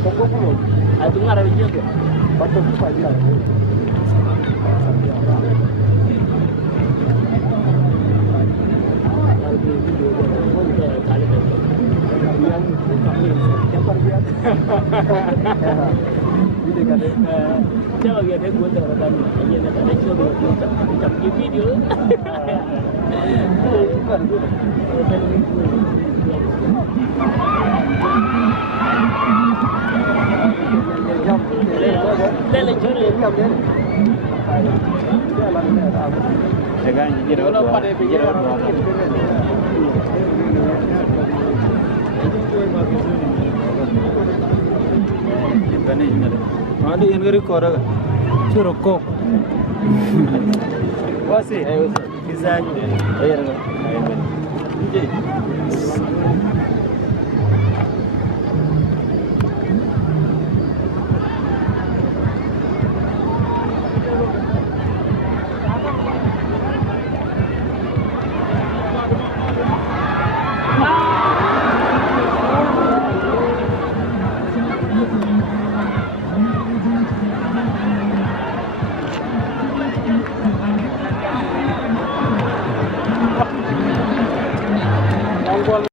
Kokoko. Atu ngara bijogo. Pato tu pagi lah. Coba kita buat orang ini nak ada coba kita video. Lele juri jam dia. Jangan jadi orang pada pikir orang. Ada yang ngeri korang, curokok. Wasi, kisah ni. Ayah,